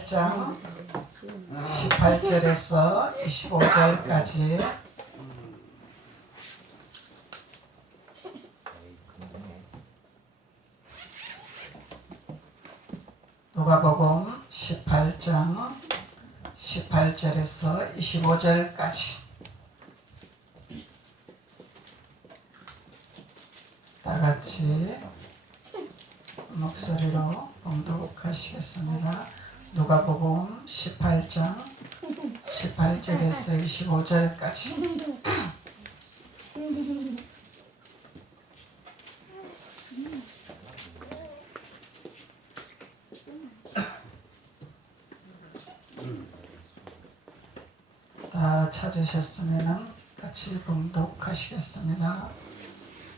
18장 18절에서 25절까지 누가복음 18장 18절에서 25절까지 다같이 목소리로 봉독하시겠습니다. 누가복음 18장 18절에서 25절까지 다 찾으셨으면 같이 봉독하시겠습니다.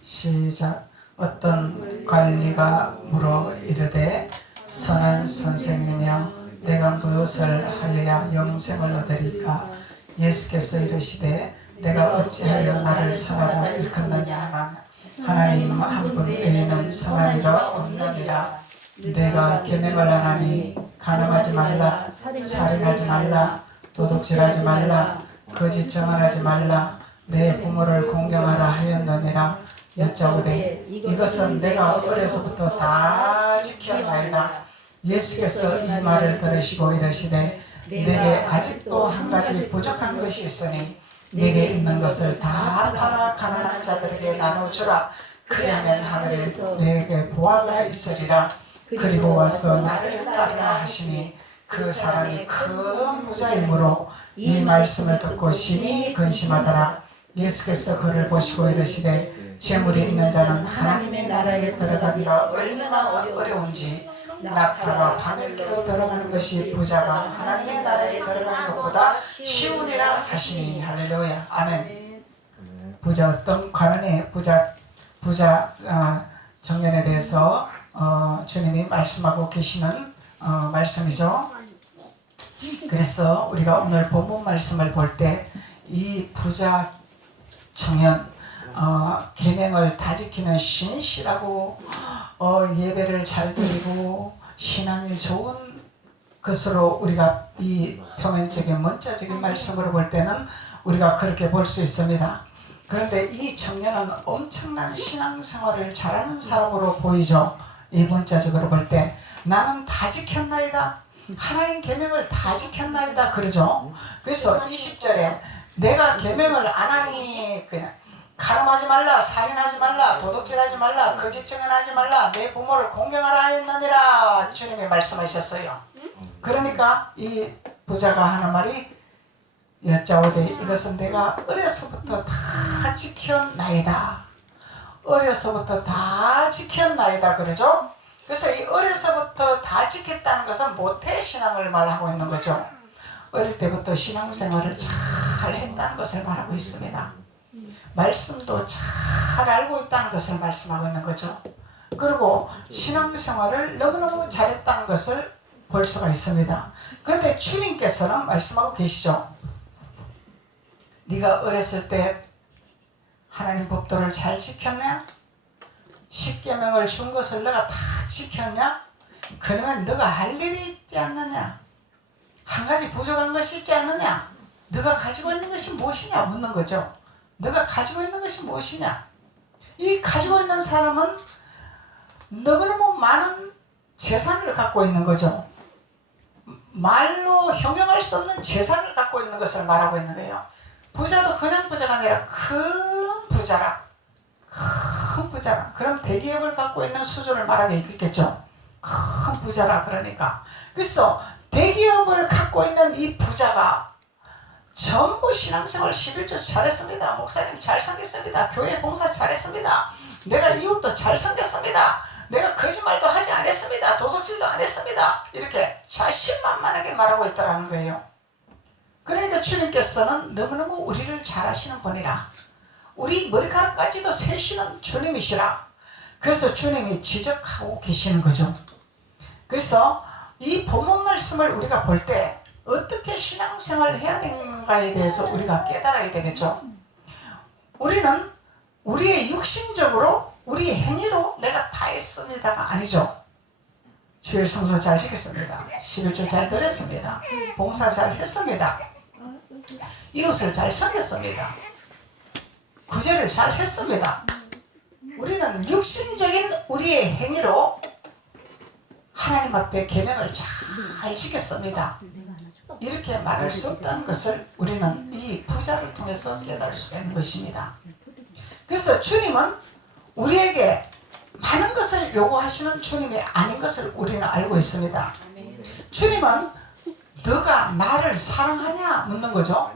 시작. 어떤 관리가 물어 이르되 선한 선생님이여 내가 무엇을 하여야 영생을 얻으리까? 예수께서 이르시되 내가 어찌하여 나를 선하다 일컫느냐? 하나님 한 분 외에는 선한 이가 없느니라. 내가 계명을 안 하니 간음하지 말라, 살인하지 말라, 도둑질하지 말라, 거짓 증언하지 말라, 내 부모를 공경하라 하였느니라. 여짜오되 이것은 내가 어려서부터 다 지켰나이다. 예수께서 이 말을 들으시고 이르시되 내게 아직도 한 가지 부족한 것이 있으니 내게 있는 것을 다 팔아 가난한 자들에게 나눠주라. 그리하면 하늘에 내게 보화가 있으리라. 그리고 와서 나를 따르라 하시니 그 사람이 큰 부자이므로 이 말씀을 듣고 심히 근심하더라. 예수께서 그를 보시고 이르시되 재물이 있는 자는 하나님의 나라에 들어가기가 얼마나 어려운지 낙타가 바늘기로 들어가는 것이 부자가 하나님의 나라에 들어가는 것보다 쉬우니라 하시니. 할렐루야. 아멘. 부자 어떤 가난의 부자 청년에 대해서 주님이 말씀하고 계시는 말씀이죠. 그래서 우리가 오늘 본문 말씀을 볼 때 이 부자 청년 계명을 다 지키는 신실하고 예배를 잘 드리고 신앙이 좋은 것으로 우리가 이 표면적인 문자적인 말씀으로 볼 때는 우리가 그렇게 볼 수 있습니다. 그런데 이 청년은 엄청난 신앙생활을 잘하는 사람으로 보이죠. 이 문자적으로 볼 때 나는 다 지켰나이다. 하나님 계명을 다 지켰나이다 그러죠. 그래서 20절에 내가 계명을 안 하니 그냥 간음하지 말라, 살인하지 말라, 도둑질하지 말라, 거짓 증언하지 말라, 내 부모를 공경하라 하였느니라 주님이 말씀하셨어요. 그러니까 이 부자가 하는 말이 여짜오되 이것은 내가 어려서부터 다 지켰나이다. 어려서부터 다 지켰나이다 그러죠. 그래서 이 어려서부터 다 지켰다는 것은 모태신앙을 말하고 있는 거죠. 어릴 때부터 신앙생활을 잘 했다는 것을 말하고 있습니다. 말씀도 잘 알고 있다는 것을 말씀하고 있는 거죠. 그리고 신앙생활을 너무너무 잘했다는 것을 볼 수가 있습니다. 그런데 주님께서는 말씀하고 계시죠. 네가 어렸을 때 하나님 법도를 잘 지켰냐? 십계명을 준 것을 너가 다 지켰냐? 그러면 너가 할 일이 있지 않느냐? 한 가지 부족한 것이 있지 않느냐? 너가 가지고 있는 것이 무엇이냐? 묻는 거죠. 너가 가지고 있는 것이 무엇이냐? 이 가지고 있는 사람은 너무너무 많은 재산을 갖고 있는 거죠. 말로 형용할 수 없는 재산을 갖고 있는 것을 말하고 있는 거예요. 부자도 그냥 부자가 아니라 큰 부자라. 큰 부자라. 그럼 대기업을 갖고 있는 수준을 말하고 있겠죠. 큰 부자라 그러니까. 그래서 대기업을 갖고 있는 이 부자가 전부 신앙생활 11조 잘했습니다. 목사님 잘 섬겼습니다. 교회 봉사 잘했습니다. 내가 이웃도 잘 섬겼습니다. 내가 거짓말도 하지 않았습니다. 도둑질도 안 했습니다. 이렇게 자신만만하게 말하고 있다는 거예요. 그러니까 주님께서는 너무너무 우리를 잘 아시는 분이라. 우리 머리카락까지도 세시는 주님이시라. 그래서 주님이 지적하고 계시는 거죠. 그래서 이 본문 말씀을 우리가 볼 때 어떻게 신앙생활을 해야 되는가에 대해서 우리가 깨달아야 되겠죠. 우리는 우리의 육신적으로 우리 행위로 내가 다 했습니다가 아니죠. 주일 성수 잘 지켰습니다. 11조 잘 드렸습니다. 봉사 잘 했습니다. 이웃을 잘 섬겼습니다. 구제를 잘 했습니다. 우리는 육신적인 우리의 행위로 하나님 앞에 계명을 잘 지켰습니다. 이렇게 말할 수 없다는 것을 우리는 이 부자를 통해서 깨달을 수가 있는 것입니다. 그래서 주님은 우리에게 많은 것을 요구하시는 주님이 아닌 것을 우리는 알고 있습니다. 주님은 너가 나를 사랑하냐 묻는 거죠.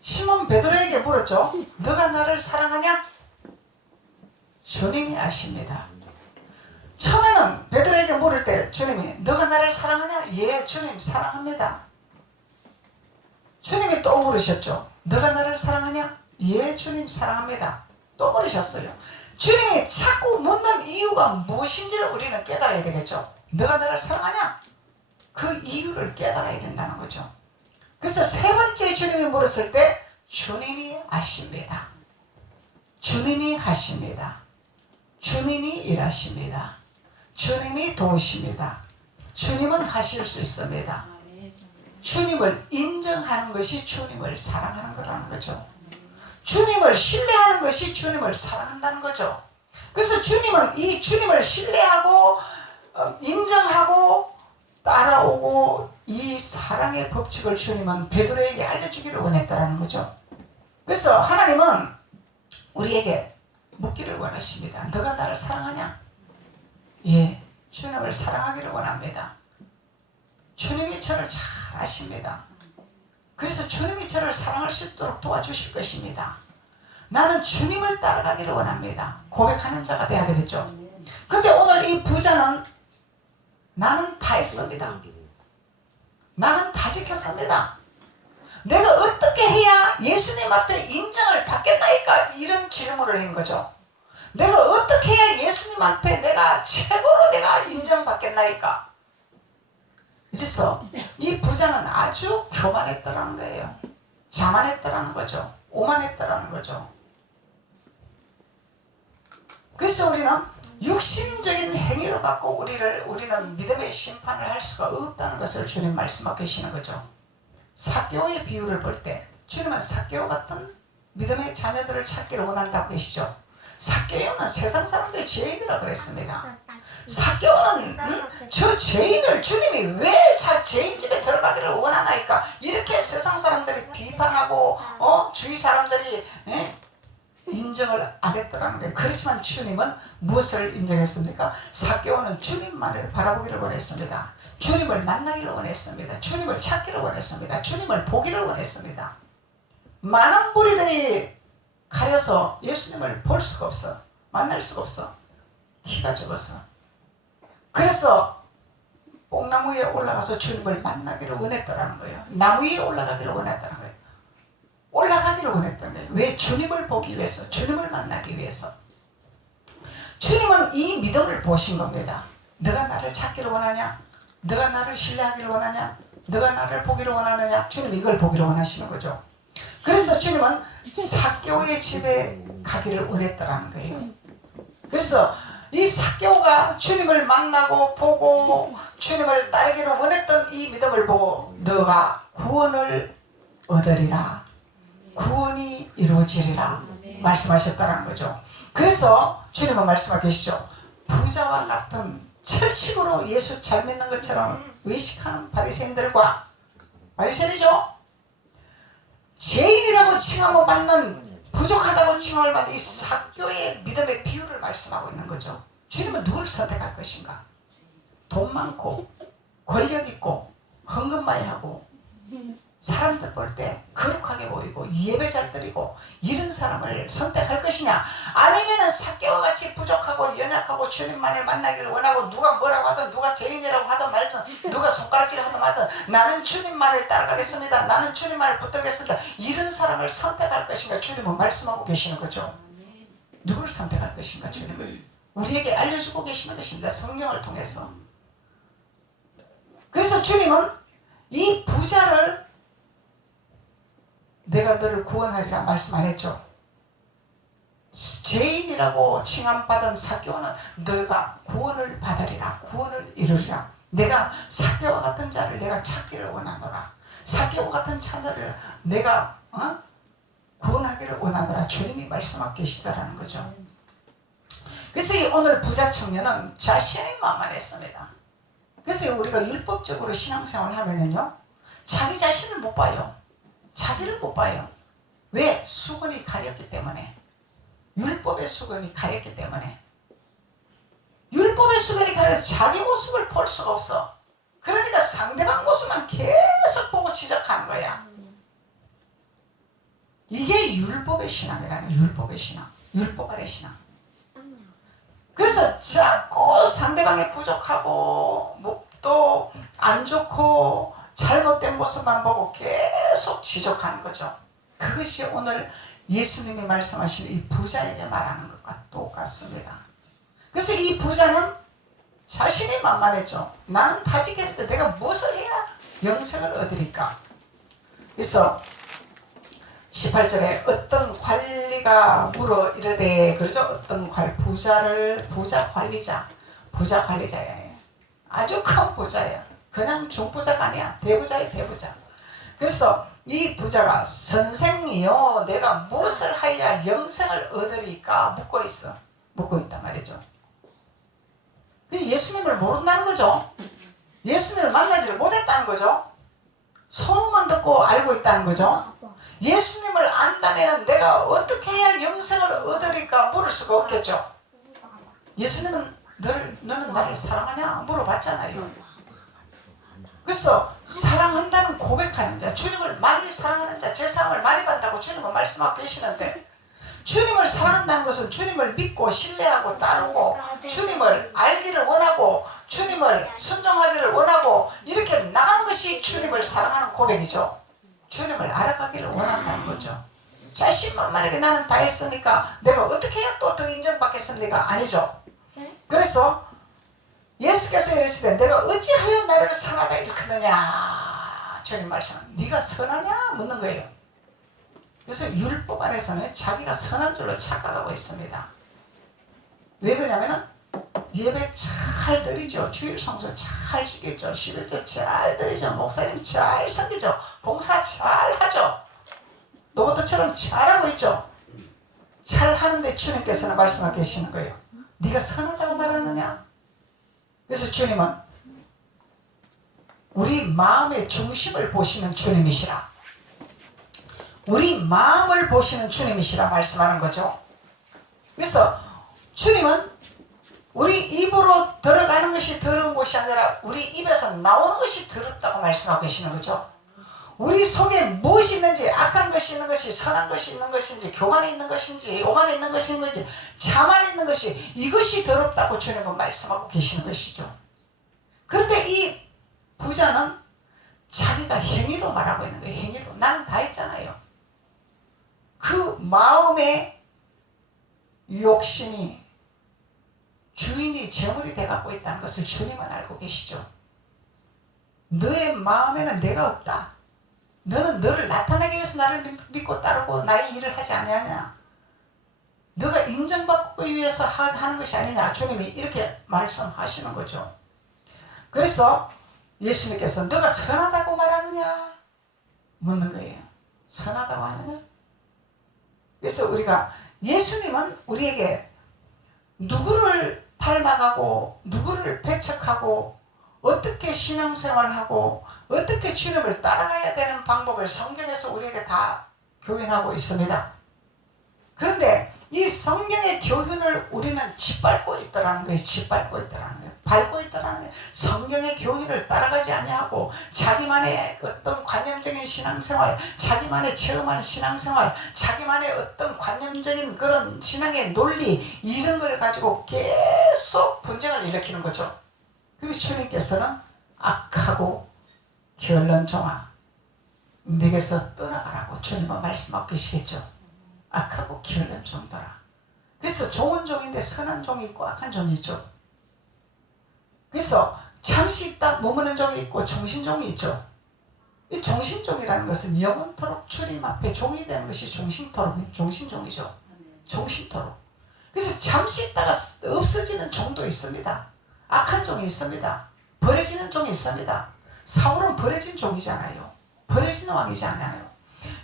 시몬 베드로에게 물었죠. 너가 나를 사랑하냐? 주님이 아십니다. 처음에는 베드로에게 물을 때 주님이 너가 나를 사랑하냐? 예, 주님 사랑합니다. 주님이 또 물으셨죠. 너가 나를 사랑하냐? 예, 주님 사랑합니다. 또 물으셨어요. 주님이 자꾸 묻는 이유가 무엇인지를 우리는 깨달아야 되겠죠. 너가 나를 사랑하냐? 그 이유를 깨달아야 된다는 거죠. 그래서 세 번째 주님이 물었을 때 주님이 아십니다. 주님이 하십니다. 주님이 일하십니다. 주님이 도우십니다. 주님은 하실 수 있습니다. 주님을 인정하는 것이 주님을 사랑하는 거라는 거죠. 주님을 신뢰하는 것이 주님을 사랑한다는 거죠. 그래서 주님은 이 주님을 신뢰하고 인정하고 따라오고 이 사랑의 법칙을 주님은 베드로에게 알려주기를 원했다는 거죠. 그래서 하나님은 우리에게 묻기를 원하십니다. 너가 나를 사랑하냐? 예, 주님을 사랑하기를 원합니다. 주님이 저를 잘 아십니다. 그래서 주님이 저를 사랑할 수 있도록 도와주실 것입니다. 나는 주님을 따라가기를 원합니다. 고백하는 자가 돼야 되겠죠. 근데 오늘 이 부자는 나는 다 했습니다. 나는 다 지켰습니다. 내가 어떻게 해야 예수님 앞에 인정을 받겠나이까? 이런 질문을 한 거죠. 내가 어떻게 해야 예수님 앞에 내가 최고로 내가 인정받겠나이까? 그래서 이 부자는 아주 교만했더라는 거예요. 자만했더라는 거죠. 오만했더라는 거죠. 그래서 우리는 육신적인 행위로 갖고 우리는 믿음의 심판을 할 수가 없다는 것을 주님 말씀하고 계시는 거죠. 삭개오의 비유를 볼 때 주님은 삭개오 같은 믿음의 자녀들을 찾기를 원한다고 계시죠. 삭개오는 세상 사람들의 죄인이라고 그랬습니다. 삭개오는 저 죄인을 주님이 왜 죄인 집에 들어가기를 원하나이까? 이렇게 세상 사람들이 비판하고 주위 사람들이 인정을 안 했더라는 거예요. 그렇지만 주님은 무엇을 인정했습니까? 삭개오는 주님만을 바라보기를 원했습니다. 주님을 만나기를 원했습니다. 주님을 찾기를 원했습니다. 주님을 보기를 원했습니다. 많은 무리들이 가려서 예수님을 볼 수가 없어. 만날 수가 없어. 키가 적어서. 그래서 뽕나무 위에 올라가서 주님을 만나기를 원했더라는 거예요. 나무 위에 올라가기를 원했더라는 거예요. 올라가기를 원했던 거예요. 왜? 주님을 보기 위해서, 주님을 만나기 위해서. 주님은 이 믿음을 보신 겁니다. 너가 나를 찾기를 원하냐? 너가 나를 신뢰하기를 원하냐? 너가 나를 보기를 원하느냐? 주님 이걸 보기를 원하시는 거죠. 그래서 주님은 삭개오의 집에 가기를 원했더라는 거예요. 그래서 이 삭개오가 주님을 만나고 보고 주님을 따르기를 원했던 이 믿음을 보고 너가 구원을 얻으리라, 구원이 이루어지리라 말씀하셨다는 거죠. 그래서 주님은 말씀하고 계시죠. 부자와 같은 철칙으로 예수 잘 믿는 것처럼 외식하는 바리새인들과, 바리새인이죠, 죄인이라고 칭함을 받는, 부족하다고 칭함을 받는 이 삭개오의 믿음의 비유를 말씀하고 있는 거죠. 주님은 누구를 선택할 것인가? 돈 많고 권력 있고 헌금마이하고 사람들 볼 때 거룩하게 보이고 예배 잘 드리고 이런 사람을 선택할 것이냐? 아니면은 삭개오와 같이 부족하고 연약하고 주님만을 만나기를 원하고 누가 뭐라고 하든 누가 죄인이라고 하든 말든 누가 손가락질을 하든 말든 나는 주님만을 따라가겠습니다. 나는 주님만을 붙들겠습니다. 이런 사람을 선택할 것인가? 주님은 말씀하고 계시는 거죠. 누구를 선택할 것인가? 주님을 우리에게 알려주고 계시는 것입니다. 성경을 통해서. 그래서 주님은 이 부자를 내가 너를 구원하리라 말씀 안 했죠. 죄인이라고 칭함받은 삭개오는 너가 구원을 받으리라, 구원을 이루리라 내가 삭개와 같은 자를 내가 찾기를 원하노라. 삭개와 같은 자들을 내가 구원하기를 원하노라. 주님이 말씀하고 계시다라는 거죠. 그래서 이 오늘 부자 청년은 자신의 마음만 했습니다. 그래서 우리가 율법적으로 신앙생활을 하면요, 자기 자신을 못 봐요. 자기를 못 봐요. 왜? 수건이 가렸기 때문에. 율법의 수건이 가렸기 때문에. 율법의 수건이 가려서 자기 모습을 볼 수가 없어. 그러니까 상대방 모습만 계속 보고 지적하는 거야. 이게 율법의 신앙이라는 거야. 율법의 신앙. 율법 아래 신앙. 그래서 자꾸 상대방이 부족하고 또 안 좋고 잘못된 모습만 보고 계속 지적하는 거죠. 그것이 오늘 예수님이 말씀하신 이 부자에게 말하는 것과 똑같습니다. 그래서 이 부자는 자신이 만만했죠. 나는 다지겠는데 내가 무엇을 해야 영생을 얻으리까? 그래서 18절에 어떤 관리가 물어 이르되, 그러죠? 어떤 부자 관리자예요. 아주 큰 부자예요. 그냥 중부자가 아니야. 대부자예요, 대부자. 그래서 이 부자가 선생이요, 내가 무엇을 하여야 영생을 얻으리까 묻고 있단 말이죠. 예수님을 모른다는 거죠. 예수님을 만나지를 못했다는 거죠. 소문만 듣고 알고 있다는 거죠. 예수님을 안다면 내가 어떻게 해야 영생을 얻으리까 물을 수가 없겠죠. 예수님은 너는 나를 사랑하냐 물어봤잖아요. 그래서 사랑한다는 고백하는 자, 주님을 많이 사랑하는 자, 제 사랑을 많이 받는다고 주님은 말씀하고 계시는데, 주님을 사랑한다는 것은 주님을 믿고 신뢰하고 따르고 주님을 알기를 원하고 주님을 순종하기를 원하고 이렇게 나가는 것이 주님을 사랑하는 고백이죠. 주님을 알아가기를 원한다는 거죠. 자신만만하게 나는 다 했으니까 내가 어떻게 해야 또 더 인정받겠습니까? 아니죠. 그래서 예수께서 이르시되 내가 어찌하여 나를 선하다 일컫느냐. 주님 말씀은 네가 선하냐 묻는 거예요. 그래서 율법 안에서는 자기가 선한 줄로 착각하고 있습니다. 왜 그러냐면은 예배 잘 드리죠. 주일 성수 잘 지키죠. 11조 잘 드리죠. 목사님 잘 섬기죠. 봉사 잘 하죠. 로봇처럼 잘하고 있죠. 잘 하는데 주님께서는 말씀하고 계시는 거예요. 네가 선하다고 말하느냐? 그래서 주님은 우리 마음의 중심을 보시는 주님이시라. 우리 마음을 보시는 주님이시라 말씀하는 거죠. 그래서 주님은 우리 입으로 들어가는 것이 더러운 것이 아니라 우리 입에서 나오는 것이 더럽다고 말씀하고 계시는 거죠. 우리 속에 무엇이 있는지, 악한 것이 있는 것이, 선한 것이 있는 것인지, 교만이 있는 것인지, 오만이 있는 것인지, 자만이 있는 것이, 이것이 더럽다고 주님은 말씀하고 계시는 것이죠. 그런데 이 부자는 자기가 행위로 말하고 있는 거예요. 행위로. 나는 다 했잖아요. 그 마음의 욕심이 주인이 재물이 돼갖고 있다는 것을 주님은 알고 계시죠. 너의 마음에는 내가 없다. 너는 너를 나타내기 위해서 나를 믿고 따르고 나의 일을 하지 아니하냐. 너가 인정받기 위해서 하는 것이 아니냐. 주님이 이렇게 말씀하시는 거죠. 그래서 예수님께서 너가 선하다고 말하느냐 묻는 거예요. 선하다고 하느냐. 그래서 우리가 예수님은 우리에게 누구를 닮아가고 누구를 배척하고 어떻게 신앙생활하고 어떻게 주님을 따라가야 되는 방법을 성경에서 우리에게 다 교훈하고 있습니다. 그런데 이 성경의 교훈을 우리는 짓밟고 있더라는 거예요. 짓밟고 있더라는 거예요. 밟고 있더라는 거예요. 성경의 교훈을 따라가지 아니하고 자기만의 어떤 관념적인 신앙생활, 자기만의 체험한 신앙생활, 자기만의 어떤 관념적인 그런 신앙의 논리 이런 걸 가지고 계속 분쟁을 일으키는 거죠. 그래서 주님께서는 악하고 게을른 종아 내게서 떠나가라고 주님은 말씀하고 계시겠죠. 악하고 게을른 종들아. 그래서 좋은 종인데 선한 종이 있고 악한 종이 있죠. 그래서 잠시 있다 머무는 종이 있고 종신종이 있죠. 이 종신종이라는 것은 영원토록 주님 앞에 종이 되는 것이 종신종이죠. 종신토록. 그래서 잠시 있다가 없어지는 종도 있습니다. 악한 종이 있습니다. 버려지는 종이 있습니다. 사울은 버려진 종이잖아요. 버려지는 왕이잖아요.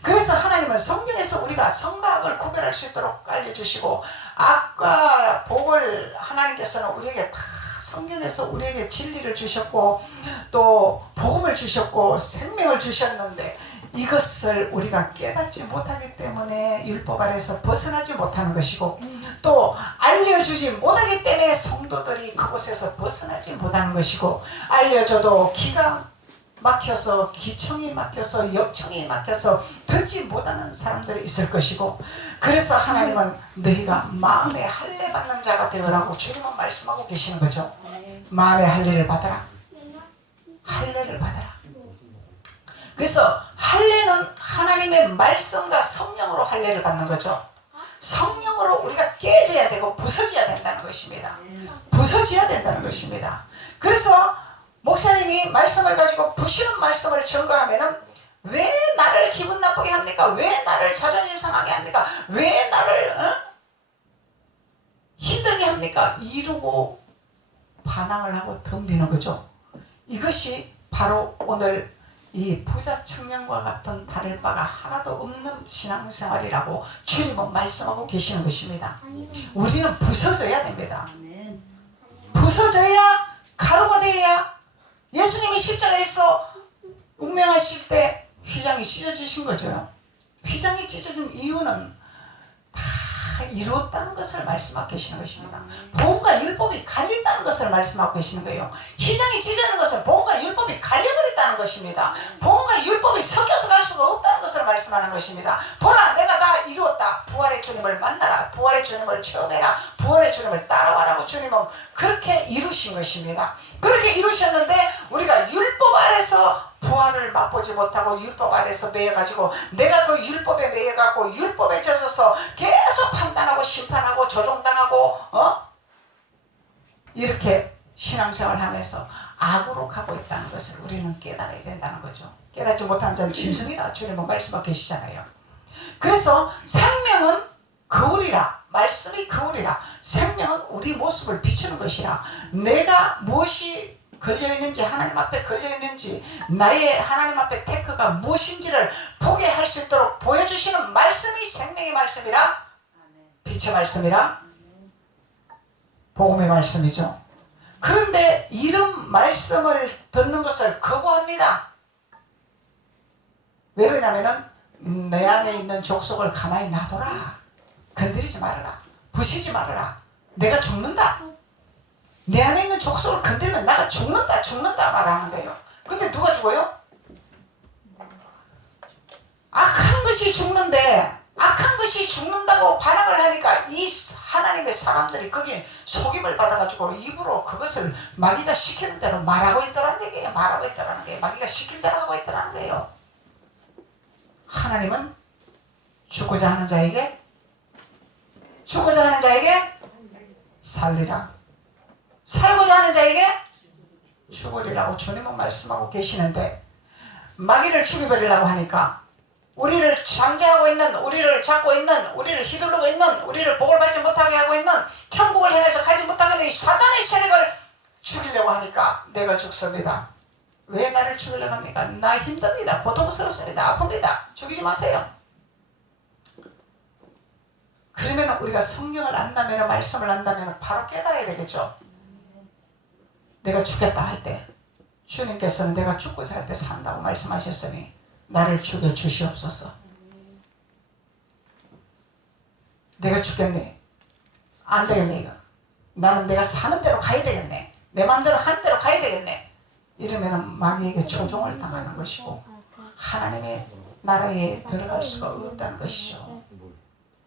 그래서 하나님은 성경에서 우리가 선과 악을 구별할 수 있도록 알려주시고 악과 복을 하나님께서는 우리에게 다 성경에서 우리에게 진리를 주셨고 또 복음을 주셨고 생명을 주셨는데 이것을 우리가 깨닫지 못하기 때문에 율법 아래에서 벗어나지 못하는 것이고 또 알려주지 못하기 때문에 성도들이 그곳에서 벗어나지 못하는 것이고 알려줘도 기가 막혀서 기청이 막혀서 역청이 막혀서 듣지 못하는 사람들이 있을 것이고 그래서 하나님은 너희가 마음에 할례 받는 자가 되어라고 주님은 말씀하고 계시는 거죠. 마음에 할례를 받아라. 할례를 받아라. 그래서 할례는 하나님의 말씀과 성령으로 할례를 받는 거죠. 성령으로 우리가 깨져야 되고 부서져야 된다는 것입니다. 부서져야 된다는 것입니다. 그래서 목사님이 말씀을 가지고 부시는 말씀을 증거하면은 왜 나를 기분 나쁘게 합니까? 왜 나를 자존심 상하게 합니까? 왜 나를 힘들게 합니까? 이루고 반항을 하고 덤비는 거죠. 이것이 바로 오늘 이 부자 청년과 같은 다를 바가 하나도 없는 신앙생활이라고 주님은 말씀하고 계시는 것입니다. 우리는 부서져야 됩니다. 부서져야 가루가 되어야 예수님이 십자가에서 운명하실 때 휘장이 찢어지신 거죠. 휘장이 찢어진 이유는 다 이루었다는 것을 말씀하고 계시는 것입니다. 복음과 율법이 갈린다는 것을 말씀하고 계시는 거예요. 휘장이 찢어지는 것은 복음과 율법이 갈려버렸다는 것입니다. 복음과 율법이 섞여서 갈 수가 없다는 것을 말씀하는 것입니다. 보라, 내가 다 이루었다. 부활의 주님을 만나라. 부활의 주님을 체험해라. 부활의 주님을 따라와라고 주님은 그렇게 이루신 것입니다. 그렇게 이루셨는데 우리가 율법 아래서 부활을 맛보지 못하고 율법 아래서 매여가지고 내가 그 율법에 매여가고 율법에 젖어서 계속 판단하고 심판하고 조종당하고 이렇게 신앙생활을 하면서 악으로 가고 있다는 것을 우리는 깨달아야 된다는 거죠. 깨닫지 못한 자는 짐승이라 주님은 말씀하고 계시잖아요. 그래서 생명은 거울이라, 말씀이 거울이라, 생명은 우리 모습을 비추는 것이라, 내가 무엇이 걸려있는지, 하나님 앞에 걸려있는지, 나의 하나님 앞에 테크가 무엇인지를 보게 할 수 있도록 보여주시는 말씀이 생명의 말씀이라, 빛의 말씀이라, 복음의 말씀이죠. 그런데 이런 말씀을 듣는 것을 거부합니다. 왜 그러냐면은 내 안에 있는 족속을 가만히 놔둬라. 건드리지 말아라. 부시지 말아라. 내가 죽는다. 내 안에 있는 족속을 건드리면 나가 죽는다 말하는 거예요. 근데 누가 죽어요? 악한 것이 죽는데 악한 것이 죽는다고 반항을 하니까 이 하나님의 사람들이 거기에 속임을 받아가지고 입으로 그것을 마귀가 시키는 대로 말하고 있더라는 얘기예요. 말하고 있더라는 거예요. 마귀가 시킨 대로 하고 있더라는 거예요. 하나님은 죽고자 하는 자에게 살리라, 살고자 하는 자에게 죽으리라고 주님은 말씀하고 계시는데 마귀를 죽여버리려고 하니까 우리를 잠재하고 있는, 우리를 잡고 있는, 우리를 휘두르고 있는, 우리를 복을 받지 못하게 하고 있는, 천국을 향해서 가지 못하게 하는 이 사단의 세력을 죽이려고 하니까 내가 죽습니다. 왜 나를 죽이려고 합니까? 나 힘듭니다. 고통스럽습니다. 아픕니다. 죽이지 마세요. 그러면 우리가 성경을 안다면, 말씀을 안다면 바로 깨달아야 되겠죠. 내가 죽겠다 할 때 주님께서는 내가 죽고자 할 때 산다고 말씀하셨으니 나를 죽여 주시옵소서. 내가 죽겠네. 안 되겠네. 이거 나는 내가 사는 대로 가야 되겠네. 내 마음대로 하는 대로 가야 되겠네. 이러면 마귀에게 조종을 당하는 것이고 하나님의 나라에 들어갈 수가 없다는 것이죠.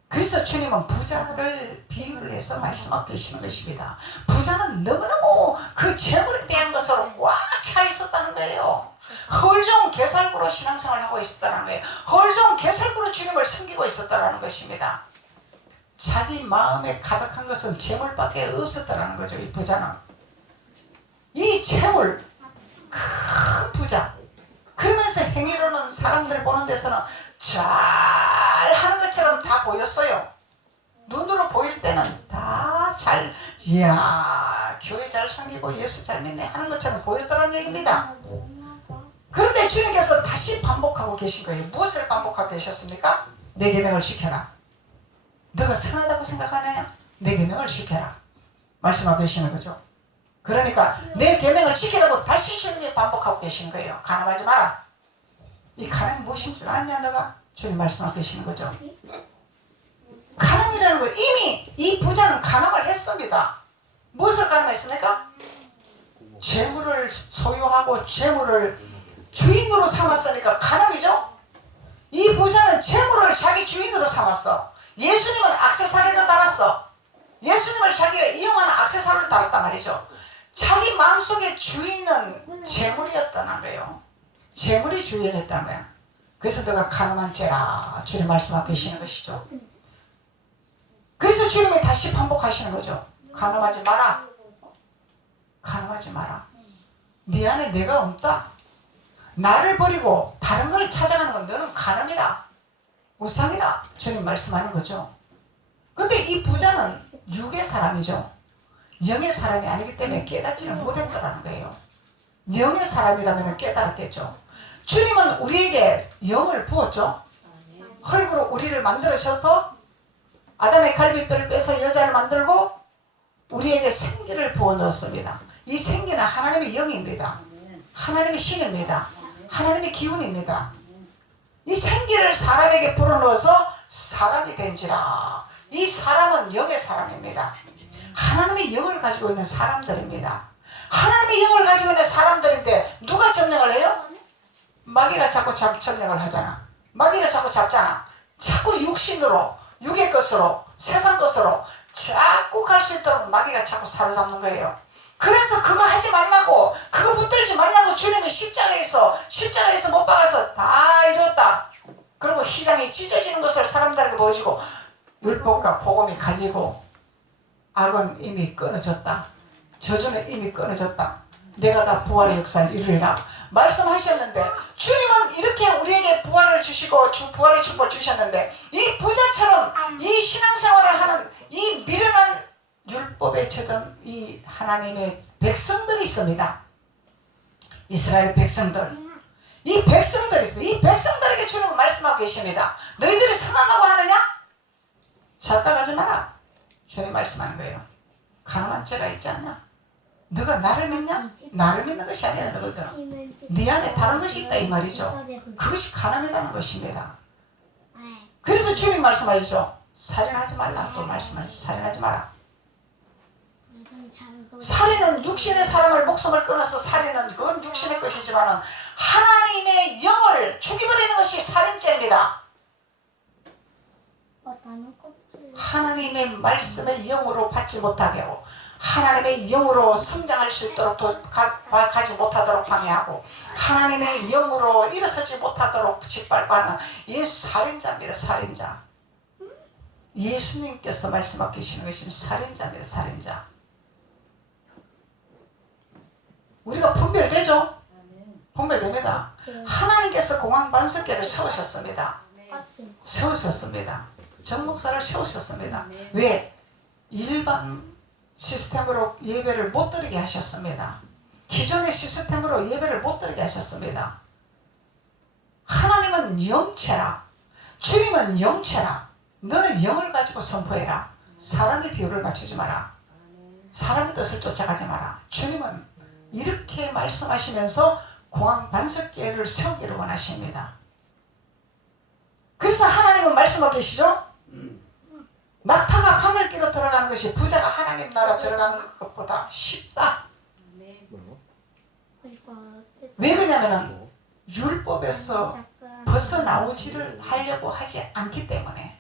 그래서 주님은 부자를 비유를 해서 말씀하고 계시는 것입니다. 부자는 너무너무 그 재물에 대한 것으로 꽉 차 있었다는 거예요. 헐 좋은 개살구로 신앙생활을 하고 있었다는 거예요. 헐 좋은 개살구로 주님을 섬기고 있었다는 것입니다. 자기 마음에 가득한 것은 재물밖에 없었다는 거죠. 이 부자는. 이 재물, 큰 부자. 그러면서 행위로는 사람들 보는 데서는 잘 하는 것처럼 다 보였어요. 눈으로 보일 때는 다 잘, 이야 얘기입니다. 교회 잘 섬기고 예수 잘 믿네 하는 것처럼 보였더란 얘기입니다. 그런데 주님께서 다시 반복하고 계신 거예요. 무엇을 반복하고 계셨습니까? 내 계명을 지켜라. 너가 선하다고 생각하느냐? 내 계명을 지켜라. 말씀하고 계시는 거죠. 그러니까 내 계명을 지키라고 다시 주님이 반복하고 계시는 거예요. 가늠하지 마라. 이 가늠이 무엇인 줄 아냐 너가? 주님 말씀하고 계시는 거죠. 가늠이라는 거 이미 이 부자는 가늠을 했습니다. 무엇을 가늠했습니까? 재물을 소유하고 재물을 주인으로 삼았으니까 가늠이죠. 이 부자는 재물을 자기 주인으로 삼았어. 예수님은 액세서리로 달았어. 예수님을 자기가 이용하는 액세서리로 달았단 말이죠. 자기 마음속의 주인은 재물이었다는 거예요. 재물이 주인이었다는 거야. 그래서 너가 가늠한 죄라 주님 말씀하고 계시는 것이죠. 그래서 주님이 다시 반복하시는 거죠. 가늠하지 마라. 가늠하지 마라. 네 안에 내가 없다. 나를 버리고 다른 걸 찾아가는 건 너는 가늠이라. 우상이라. 주님 말씀하는 거죠. 근데 이 부자는 육의 사람이죠. 영의 사람이 아니기 때문에 깨닫지는 못했다는 거예요. 영의 사람이라면 깨달았겠죠. 주님은 우리에게 영을 부었죠. 흙으로 우리를 만들으셔서 아담의 갈비뼈를 빼서 여자를 만들고 우리에게 생기를 부어 넣었습니다. 이 생기는 하나님의 영입니다. 하나님의 신입니다. 하나님의 기운입니다. 이 생기를 사람에게 불어넣어서 사람이 된지라. 이 사람은 영의 사람입니다. 하나님의 영을 가지고 있는 사람들입니다. 하나님의 영을 가지고 있는 사람들인데 누가 점령을 해요? 마귀가 자꾸 점령을 하잖아. 마귀가 자꾸 잡잖아. 자꾸 육신으로, 육의 것으로, 세상 것으로 자꾸 갈 수 있도록 마귀가 자꾸 사로잡는 거예요. 그래서 그거 하지 말라고, 그거 붙들지 말라고 주님이 십자가에서 못 박아서 다 이뤘다. 그리고 휘장이 찢어지는 것을 사람들에게 보여주고 율법과 복음이 갈리고 악은 이미 끊어졌다. 저주는 이미 끊어졌다. 내가 다 부활의 역사를 이루리라 말씀하셨는데 주님은 이렇게 우리에게 부활을 주시고 부활의 축복을 주셨는데 이 부자처럼 이 신앙생활을 하는 이 미련한 율법에 젖은 이 하나님의 백성들이 있습니다. 이스라엘 백성들. 이 백성들이 있습니다. 이 백성들에게 주님은 말씀하고 계십니다. 너희들이 선하다고 하느냐? 잘따가지 마라. 주님 말씀하는 거예요. 가늠한 죄가 있지 않냐? 너가 나를 믿냐? 나를 믿는 것이 아니라 너희들아. 네 안에 다른 것이 있다 이 말이죠. 그것이 가늠이라는 것입니다. 그래서 주님 말씀하시죠. 살인하지 말라. 또 말씀하시죠. 살인하지 마라. 살인은 육신의 사람을 목숨을 끊어서 살인은 그건 육신의 것이지만 하나님의 영을 죽여버리는 것이 살인죄입니다. 하나님의 말씀의 영으로 받지 못하게 하고 하나님의 영으로 성장할 수 있도록 가지 못하도록 방해하고 하나님의 영으로 일어서지 못하도록 짓밟고 하는 이 살인자입니다. 살인자. 예수님께서 말씀하고 계시는 것이 살인자입니다. 살인자. 우리가 분별되죠? 분별됩니다. 하나님께서 공황반석계를 세우셨습니다. 세우셨습니다. 정목사를 세우셨습니다. 왜? 일반 시스템으로 예배를 못 드리게 하셨습니다. 기존의 시스템으로 예배를 못 드리게 하셨습니다. 하나님은 영체라. 주님은 영체라. 너는 영을 가지고 선포해라. 사람의 비율을 맞추지 마라. 사람의 뜻을 쫓아가지 마라. 주님은 이렇게 말씀하시면서 공황 반석계를 세우기를 원하십니다. 그래서 하나님은 말씀하고 계시죠? 낙타가 하늘길로 들어가는 것이 부자가 하나님 나라 들어가는 것보다 쉽다. 왜 그러냐면은 율법에서 벗어나오지를 하려고 하지 않기 때문에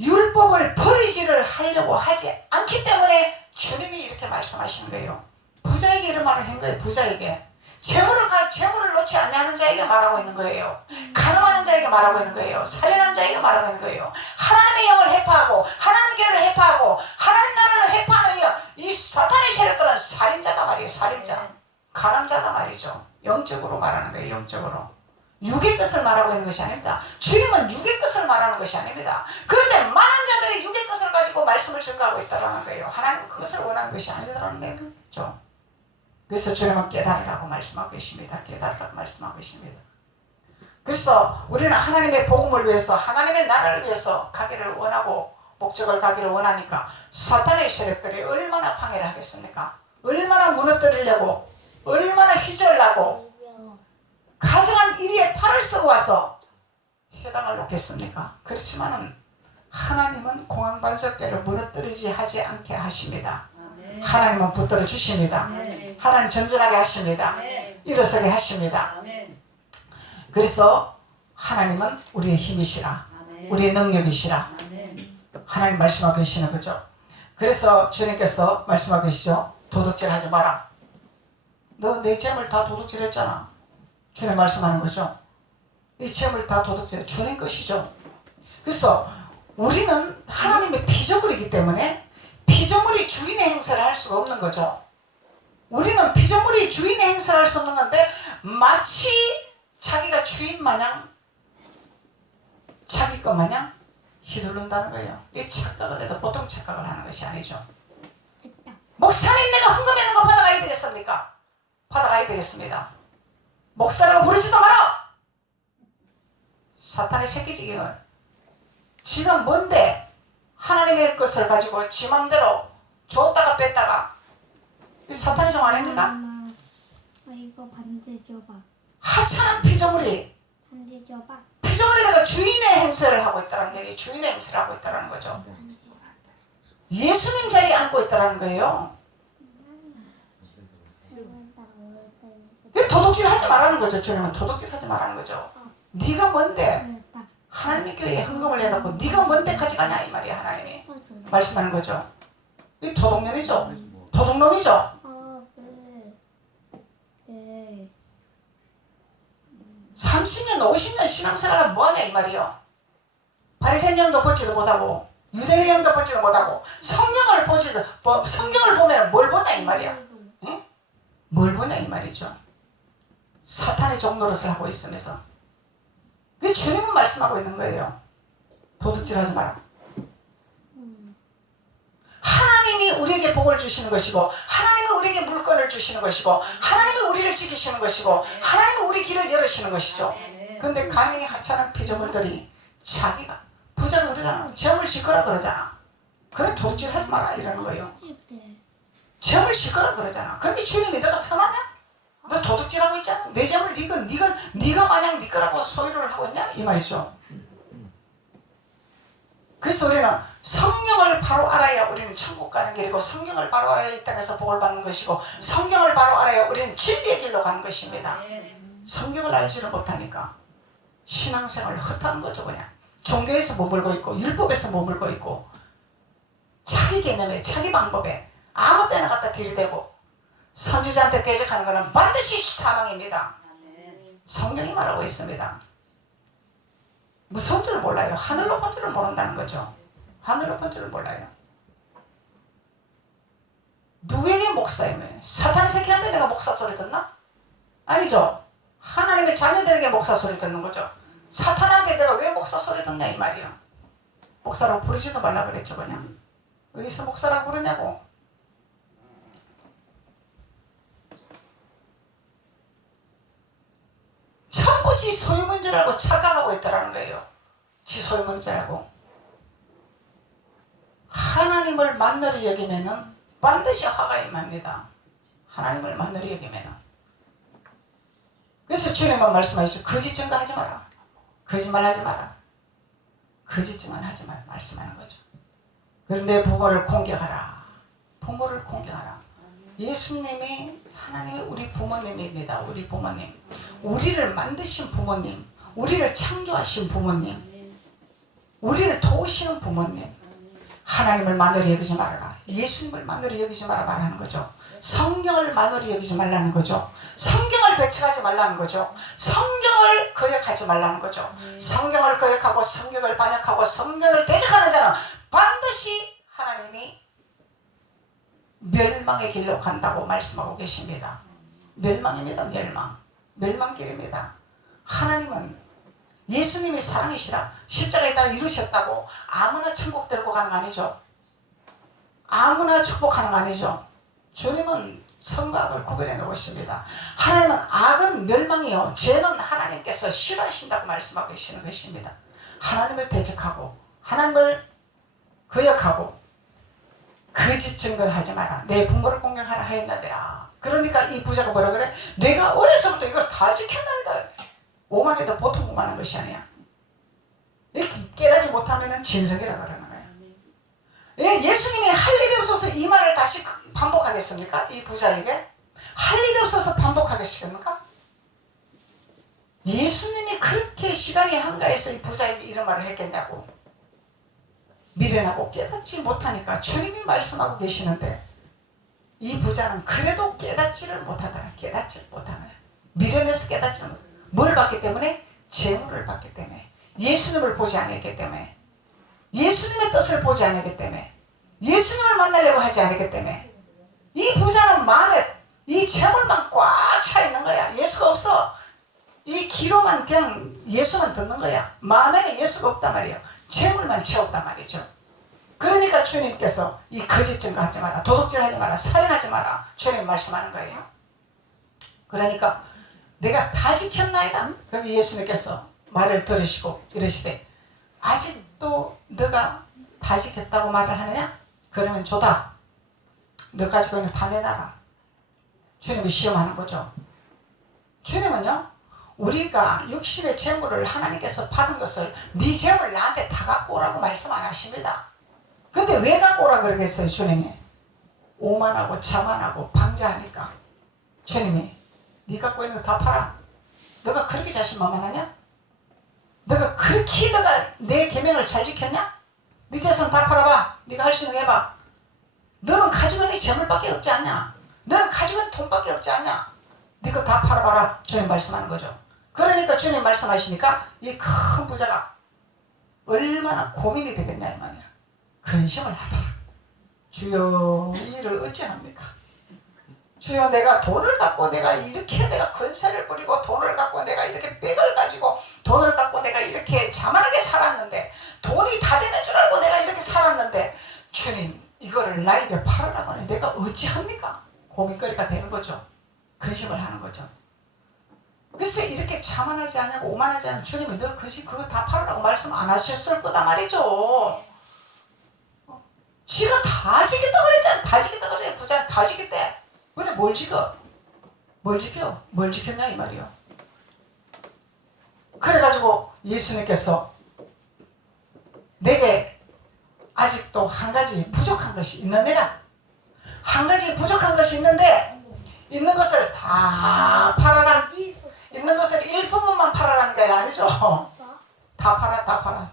율법을 버리지를 하려고 하지 않기 때문에 주님이 이렇게 말씀하시는 거예요. 부자에게 이런 말을 한 거예요. 부자에게 재물을 놓지 않는 자에게 말하고 있는 거예요. 가늠하는 자에게 말하고 있는 거예요. 살인하는 자에게 말하고 있는 거예요. 하나님의 영을 해파하고 하나님의 교회를 해파하고 하나님 나라를 해파하는 이 사탄의 세력들은 살인자다 말이에요. 살인자. 가늠자다 말이죠. 영적으로 말하는 거예요. 영적으로. 육의 것을 말하고 있는 것이 아닙니다. 주님은 육의 것을 말하는 것이 아닙니다. 그런데 많은 자들이 육의 것을 가지고 말씀을 증거하고 있다는 거예요. 하나님은 그것을 원하는 것이 아니라는 거죠. 그래서 주님은 깨달으라고 말씀하고 계십니다. 깨달으라고 말씀하고 계십니다. 그래서 우리는 하나님의 복음을 위해서, 하나님의 나라를 위해서 가기를 원하고 목적을 가기를 원하니까 사탄의 세력들이 얼마나 방해를 하겠습니까? 얼마나 무너뜨리려고, 얼마나 휘저으려고 가정한 이리에 탈을 쓰고 와서 해당을 놓겠습니까? 그렇지만은 하나님은 공황반석대로 무너뜨리지 하지 않게 하십니다. 하나님은 붙들어 주십니다. 하나님 전전하게 하십니다. 일어서게 하십니다. 그래서 하나님은 우리의 힘이시라, 우리의 능력이시라 하나님 말씀하고 계시는 거죠. 그래서 주님께서 말씀하고 계시죠. 도둑질 하지 마라. 너 내 재물 다 도둑질했잖아. 주님 말씀하는 거죠. 이 재물 다 도둑질, 주님 것이죠. 그래서 우리는 하나님의 피조물이기 때문에 피조물이 주인의 행사를 할 수가 없는 거죠. 우리는 피조물이 주인의 행사를 할 수 없는 건데 마치 자기가 주인 마냥, 자기 것 마냥 휘두른다는 거예요. 이 착각을 해도 보통 착각을 하는 것이 아니죠. 목사님, 내가 헌금해 있는 거 받아가야 되겠습니까? 받아가야 되겠습니다. 목사라고 부르지도 마라. 사탄의 새끼지기는 지가 뭔데 하나님의 것을 가지고 지 맘대로 줬다가 뺐다가, 이 사탄의 종 아닙니까? 엄마, 이거 반지 줘봐. 하찮은 피조물이, 반지 줘봐. 피조물에다가 주인의 행세를 하고 있다는 게, 주인의 행세를 하고 있다는 거죠. 예수님 자리에 앉고 있다는 거예요. 도둑질 하지 말라는 거죠. 주님은 도둑질 하지 말라는 거죠. 네가 뭔데 하나님의 교회에 헌금을 해놓고 네가 뭔데 가져가냐 이 말이야. 하나님이 말씀하는 거죠. 이 도둑년이죠. 도둑놈이죠. 30년 50년 신앙생활을 뭐하냐 이 말이요. 바리새인형도 보지도 못하고 유대인형도 보지도 못하고 성경을 보면 뭘 보냐 이 말이야. 응? 뭘 보냐 이 말이죠. 사탄의 종노릇을 하고 있으면서 그 주님은 말씀하고 있는 거예요. 도둑질 하지 마라. 하나님이 우리에게 복을 주시는 것이고, 하나님이 우리에게 물건을 주시는 것이고, 하나님이 우리를 지키시는 것이고, 하나님이 우리 길을 열으시는 것이죠. 근데 간행이 하찮은 피조물들이 자기가 부자가 그러잖아. 점을 짓거라 그러잖아. 그래 도둑질 하지 마라 이러는 거예요. 점을 짓거라 그러잖아. 그런데 주님이 너가 선하냐? 너 도둑질하고 있잖아. 내 점을 네가 마냥 네 거라고 소유를 하고 있냐 이 말이죠. 그래서 우리는 성경을 바로 알아야 우리는 천국 가는 길이고, 성경을 바로 알아야 이 땅에서 복을 받는 것이고, 성경을 바로 알아야 우리는 진리의 길로 가는 것입니다. 성경을 알지를 못하니까 신앙생활을 헛하는 거죠. 그냥 종교에서 머물고 있고 율법에서 머물고 있고 자기 개념에 자기 방법에 아무 때나 갖다 들이대고 선지자한테 대적하는 것은 반드시 사망입니다. 성경이 말하고 있습니다. 무서운 줄 몰라요. 하늘 높은 줄을 모른다는 거죠. 하늘 높은 줄을 몰라요. 누구에게 목사임을? 사탄 새끼한테 내가 목사 소리 듣나? 아니죠. 하나님의 자녀들에게 목사 소리 듣는 거죠. 사탄한테 내가 왜 목사 소리 듣냐 이 말이요. 목사라고 부르지도 말라 그랬죠. 그냥 어디서 목사라고 부르냐고. 전부 지 소유문 줄 알고 착각하고 있다는 거예요. 지 소유문 줄 알고. 하나님을 만널히 여기면은 반드시 화가 임합니다. 하나님을 만널히 여기면은. 그래서 주님은 말씀하시죠. 거짓 증거하지 마라. 거짓말 하지 마라. 거짓 증언하지 마라. 말씀하는 거죠. 그런데 부모를 공경하라. 부모를 공경하라. 예수님이 하나님이 우리 부모님입니다. 우리 부모님. 우리를 만드신 부모님. 우리를 창조하신 부모님. 우리를 도우시는 부모님. 하나님을 만월히 여기지 말아라. 예수님을 만월히 여기지 말아 말하는 거죠. 성경을 만월히 여기지 말라는 거죠. 성경을 배척하지 말라는 거죠. 성경을 거역하지 말라는 거죠. 성경을 거역하고 성경을 반역하고 성경을 대적하는 자는 반드시 하나님이 멸망의 길로 간다고 말씀하고 계십니다. 멸망입니다. 멸망. 멸망길입니다. 하나님은 예수님이 사랑이시라 십자가에다 이루셨다고 아무나 천국 들고 가는 거 아니죠. 아무나 축복하는 거 아니죠. 주님은 선과 악을 구별해 놓으십니다. 하나님은 악은 멸망이요 죄는 하나님께서 싫어하신다고 말씀하고 계시는 것입니다. 하나님을 대적하고 하나님을 거역하고 거짓 증거하지 마라. 내 부모를 공경하라 하였나니라. 그러니까 이 부자가 뭐라 그래? 내가 어려서부터 이걸 다 지켰나이다. 오만해도 보통 오만한 것이 아니야. 이렇게 깨닫지 못하면 진석이라 그러는 거야. 예수님이 할 일이 없어서 이 말을 다시 반복하겠습니까? 이 부자에게 할 일이 없어서 반복하겠습니까? 예수님이 그렇게 시간이 한가해서 이 부자에게 이런 말을 했겠냐고. 미련하고 깨닫지 못하니까 주님이 말씀하고 계시는데 이 부자는 그래도 깨닫지를 못하더라. 깨닫지를 못하네. 미련해서 깨닫지 못. 뭘 받기 때문에? 재물을 받기 때문에. 예수님을 보지 않았기 때문에. 예수님의 뜻을 보지 않았기 때문에. 예수님을 만나려고 하지 않았기 때문에. 이 부자는 마음에 이 재물만 꽉 차 있는 거야. 예수가 없어. 이 귀로만 그냥 예수만 듣는 거야. 마음에는 예수가 없단 말이에요. 재물만 채웠단 말이죠. 그러니까 주님께서 이 거짓 증거하지 마라, 도둑질하지 마라, 살인하지 마라 주님 말씀하는 거예요. 그러니까 내가 다 지켰나이다. 거기 예수님께서 말을 들으시고 이러시되 아직도 너가 다 지켰다고 말을 하느냐? 그러면 줘다. 너 가지고 있는 다 내놔라. 주님이 시험하는 거죠. 주님은요 우리가 육신의 재물을 하나님께서 받은 것을 네 재물 나한테 다 갖고 오라고 말씀 안 하십니다. 근데 왜 갖고 오라 그러겠어요 주님이? 오만하고 자만하고 방자하니까 주님이 네 갖고 있는 거 다 팔아. 너가 그렇게 자신만만하냐? 너가 그렇게 너가 내 계명을 잘 지켰냐? 네 재산 다 팔아봐. 네가 할 수 있는 거 해봐. 너는 가지고 있는 재물밖에 없지 않냐? 너는 가지고 있는 돈밖에 없지 않냐? 네가 다 팔아봐라 주님 말씀하는 거죠. 그러니까 주님 말씀하시니까 이 큰 부자가 얼마나 고민이 되겠냐 이 말이야. 근심을 하더라. 주여 이 일을 어찌합니까? 주여 내가 돈을 갖고 내가 이렇게 내가 권세를 부리고 돈을 갖고 내가 이렇게 백을 가지고 돈을 갖고 내가 이렇게 자만하게 살았는데 돈이 다 되는 줄 알고 내가 이렇게 살았는데 주님 이거를 나에게 팔으라고 하니 내가 어찌합니까? 고민거리가 되는 거죠. 근심을 하는 거죠. 글쎄 이렇게 자만하지 않냐고 오만하지 않냐고 주님이 너 그지 그거 다 팔으라고 말씀 안 하셨을 거다 말이죠. 지가 다 지겠다 그랬잖아. 다 지겠다 그래. 부자 다 지겠대. 근데 뭘 지켜? 뭘 지켜? 뭘 지켰냐 이 말이요. 그래가지고 예수님께서 내게 아직도 한 가지 부족한 것이 있느니라. 한 가지 부족한 것이 있는데 있는 것을 다 팔아라. 있는 것을 일부분만 팔아라는 게 아니죠. 다 팔아, 다 팔아.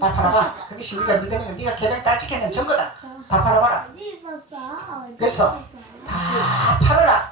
다 팔아봐. 그것이 네가 믿으면 네가 계명 다 지키는 증거다. 다 팔아봐라. 그래서 다 팔아라.